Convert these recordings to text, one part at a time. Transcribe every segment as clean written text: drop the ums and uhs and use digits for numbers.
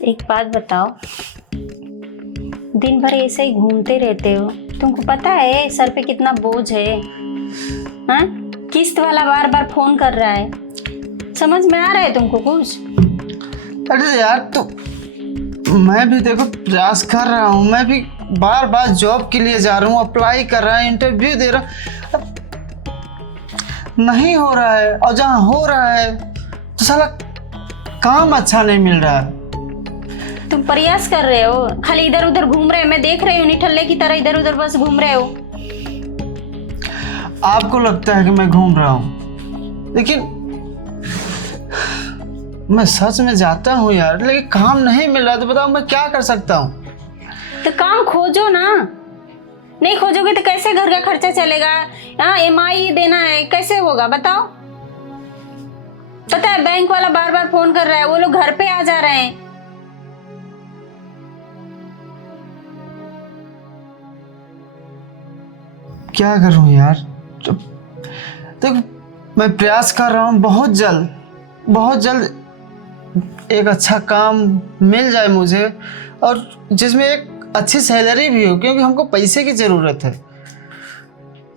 एक बात बताओ, दिन भर ऐसे ही घूमते रहते हो, तुमको पता है सर पे कितना बोझ है? हाँ, किस्त वाला बार बार फोन कर रहा है, समझ में आ रहा है तुमको कुछ? अरे यार तो मैं भी देखो प्रयास कर रहा हूँ, मैं भी बार बार जॉब के लिए जा रहा हूँ, अप्लाई कर रहा है, इंटरव्यू दे रहा, अब नहीं हो रहा है। और जहाँ हो रहा है तो साला काम अच्छा नहीं मिल रहा है। तुम प्रयास कर रहे हो, खाली इधर उधर घूम रहे हो, मैं देख रही हूँ निठल्ले की तरह इधर उधर बस घूम रहे हो। आपको लगता है कि मैं घूम रहा हूँ, लेकिन मैं सच में जाता हूँ यार, लेकिन काम नहीं मिल रहा। तो बताओ मैं क्या कर सकता हूँ? तो काम खोजो ना, नहीं खोजोगे तो कैसे घर का खर्चा चलेगा? हाँ, EMI देना है, कैसे होगा बताओ? पता है बैंक वाला बार बार फोन कर रहा है, वो लोग घर पे आ जा रहे हैं। क्या करूं यार? तो देखो मैं प्रयास कर रहा हूँ, बहुत जल्द एक अच्छा काम मिल जाए मुझे, और जिसमें एक अच्छी सैलरी भी हो, क्योंकि हमको पैसे की ज़रूरत है।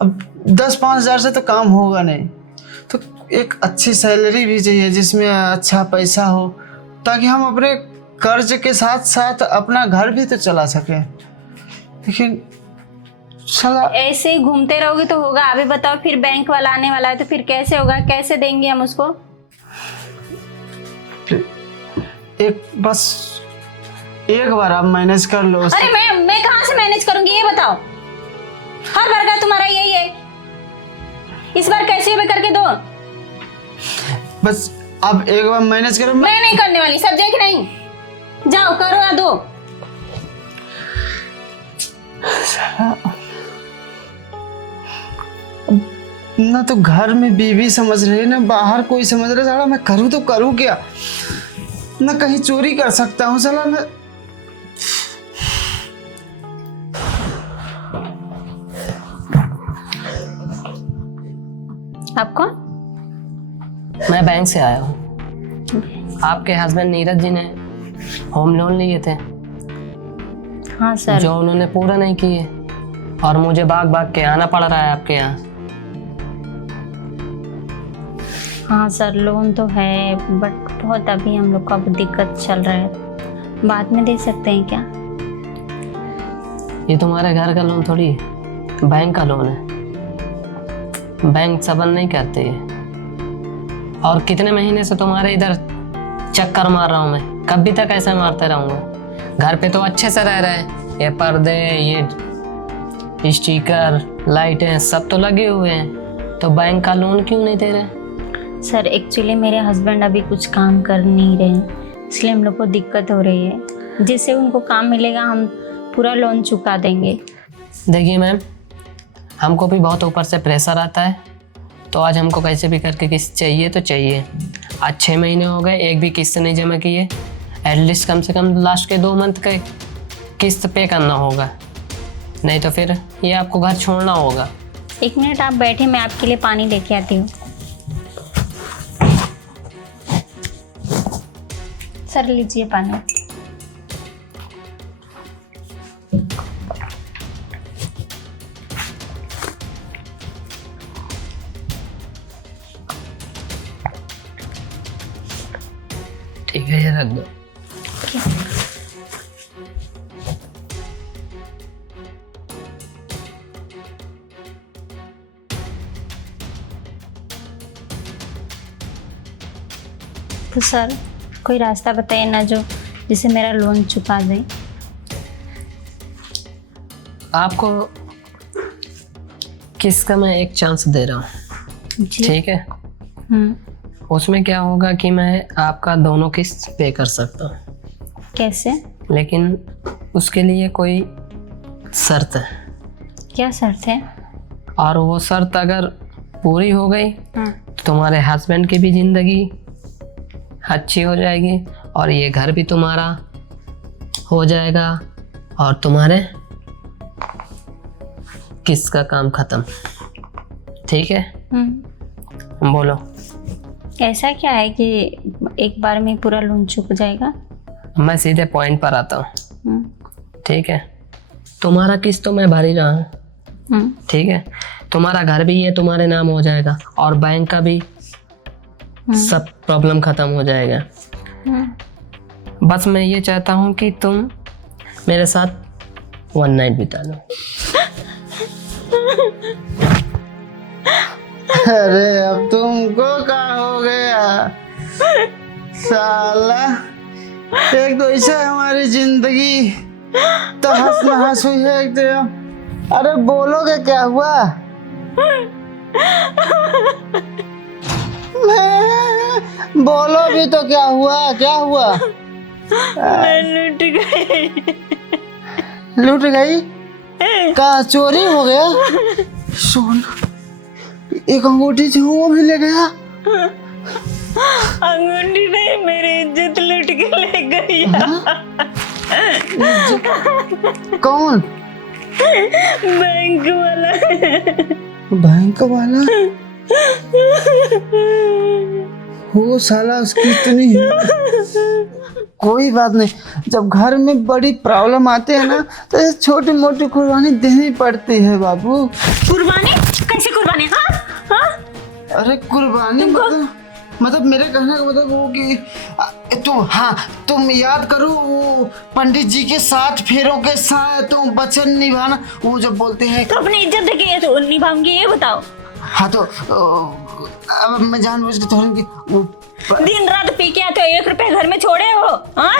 अब 10-5 हज़ार से तो काम होगा नहीं, तो एक अच्छी सैलरी भी चाहिए जिसमें अच्छा पैसा हो, ताकि हम अपने कर्ज के साथ साथ अपना घर भी तो चला सकें। लेकिन साला ऐसे ही घूमते रहोगे तो होगा? अभी बताओ, फिर बैंक वाला आने वाला है तो फिर कैसे होगा? कैसे देंगे हम उसको? एक बार आप मैनेज कर लो। अरे मैं कहाँ से मैनेज करूंगी ये बताओ? हर बार का तुम्हारा यही है, इस बार कैसे भी करके दो। बस आप एक बार मैनेज करो। मैं नहीं करने वाली, सब्जेक्ट नहीं, जाओ करो या दो। ना तो घर में बीवी समझ रही है, ना बाहर कोई समझ रहा है। साला मैं करूँ तो करूँ क्या? ना कहीं चोरी कर सकता हूँ साला मैं। आप कौन? मैं बैंक से आया हूँ। आपके हस्बैंड नीरज जी ने होम लोन लिए थे। हाँ सर। जो उन्होंने पूरा नहीं किए, और मुझे भाग भाग के आना पड़ रहा है आपके यहाँ। हाँ सर, लोन तो है, बट बहुत अभी हम लोग का दिक्कत चल रहा है, बाद में दे सकते हैं क्या? ये तुम्हारे घर का लोन थोड़ी, बैंक का लोन है। बैंक सबन नहीं करते है। और कितने महीने से तुम्हारे इधर चक्कर मार रहा हूँ मैं, कब भी तक ऐसा मारते रहूँगा? घर पे तो अच्छे से रह रहे हैं, ये पर्दे, ये स्टिकर, लाइटें सब तो लगे हुए हैं, तो बैंक का लोन क्यों नहीं दे रहे? सर एक्चुअली मेरे हस्बैंड अभी कुछ काम कर नहीं रहे, इसलिए हम लोग को दिक्कत हो रही है। जिससे उनको काम मिलेगा हम पूरा लोन चुका देंगे। देखिए मैम, हमको भी बहुत ऊपर से प्रेशर आता है, तो आज हमको कैसे भी करके किस्त चाहिए तो चाहिए। आज 6 महीने हो गए, एक भी किस्त नहीं जमा किए। एटलीस्ट कम से कम लास्ट के 2 मंथ का किस्त पे करना होगा, नहीं तो फिर ये आपको घर छोड़ना होगा। 1 मिनट आप बैठे, मैं आपके लिए पानी लेके आती हूँ। सर लीजिए पानी। ठीक है, ये रख दो। तो सर कोई रास्ता बताइए ना, जो जिससे मेरा लोन चुका दे। आपको किस्त का मैं एक चांस दे रहा हूँ, ठीक है? उसमें क्या होगा कि मैं आपका दोनों किस्त पे कर सकता हूँ। कैसे? लेकिन उसके लिए कोई शर्त है। क्या शर्त है? और वो शर्त अगर पूरी हो गई तो तुम्हारे हस्बैंड की भी ज़िंदगी अच्छी हो जाएगी, और ये घर भी तुम्हारा हो जाएगा, और तुम्हारे किस्त का काम खत्म। ठीक है? बोलो। ऐसा क्या है कि एक बार में पूरा लोन चुक जाएगा? मैं सीधे पॉइंट पर आता हूँ, हम्म, ठीक है। तुम्हारा किस्त तो मैं भर ही रहा हूँ, ठीक है। तुम्हारा घर भी ये तुम्हारे नाम हो जाएगा और बैंक का भी, सब प्रॉब्लम खत्म हो जाएगा। बस मैं ये चाहता हूँ कि तुम मेरे साथ 1 नाइट बिता लो। अरे अब तुमको क्या हो गया साला, एक तो ऐसा है हमारी जिंदगी तहस नहस हुई है एक तो। अरे बोलोगे क्या हुआ? बोलो भी तो क्या हुआ, क्या हुआ? मैं लूट गई। लूट गई? का चोरी हो गया? सोन, एक अंगूठी थी वो भी ले गया। अंगूठी नहीं, मेरी इज्जत लूट के ले गई। कौन? बैंक वाला। बैंक वाला? वो साला उसकी इतनी, कोई बात नहीं, जब घर में बड़ी प्रॉब्लम आते हैं ना तो छोटी मोटी कुर्बानी देनी पड़ती है बाबू। कुर्बानी? कैसे कुर्बानी? हाँ हाँ। अरे कुर्बानी मतलब मेरे कहने का मतलब वो कि तुम याद करो वो पंडित जी के 7 फेरों के साथ तुम वचन निभाना, वो जब बोलते हैं तो अपनी इज्जत देके तो निभाऊंगी, ये बताओ। हाँ तो अब मैं जानबूझ के थोड़ी कि वो दिन रात पी के आते हो, 1 रुपए घर में छोड़े हो? हाँ?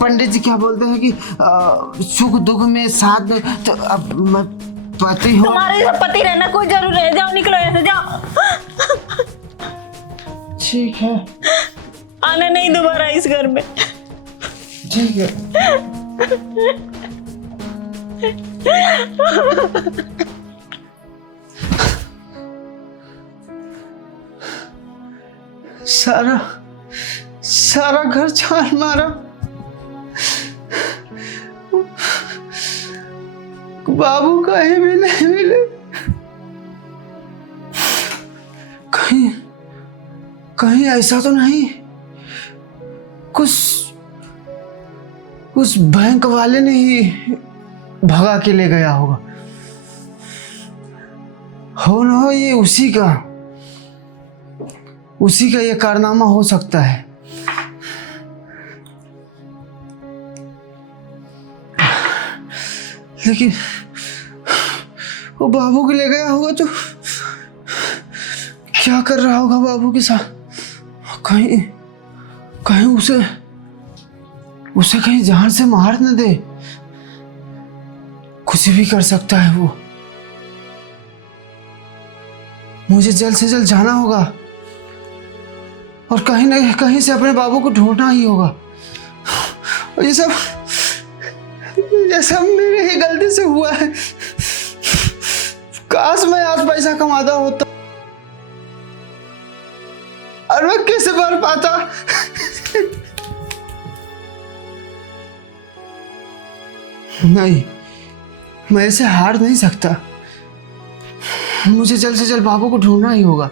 पंडित जी क्या बोलते हैं कि सुख दुख में साथ में, तो अब मैं पति हूँ। तुम्हारे साथ पति रहना कोई जरूरी है? जाओ, निकलो ऐसे, जाओ। ठीक है, आना नहीं दोबारा इस घर में। ठीक है। सारा घर छान मारा, बाबू कहीं भी नहीं मिले। कहीं ऐसा तो नहीं उस बैंक वाले ने ही भगा के ले गया होगा? हो न हो ये उसी का ये कारनामा हो सकता है। लेकिन वो बाबू को ले गया होगा तो क्या कर रहा होगा बाबू के साथ? कहीं उसे कहीं जान से मार न दे, कुछ भी कर सकता है वो। मुझे जल्द से जल्द जाना होगा और कहीं न कहीं से अपने बाबू को ढूंढना ही होगा। और ये सब मेरे ही गलती से हुआ है। काश मैं आज पैसा कमाता होता और मैं कैसे भर पाता। नहीं, मैं इसे हार नहीं सकता। मुझे जल्द से जल्द बाबू को ढूंढना ही होगा।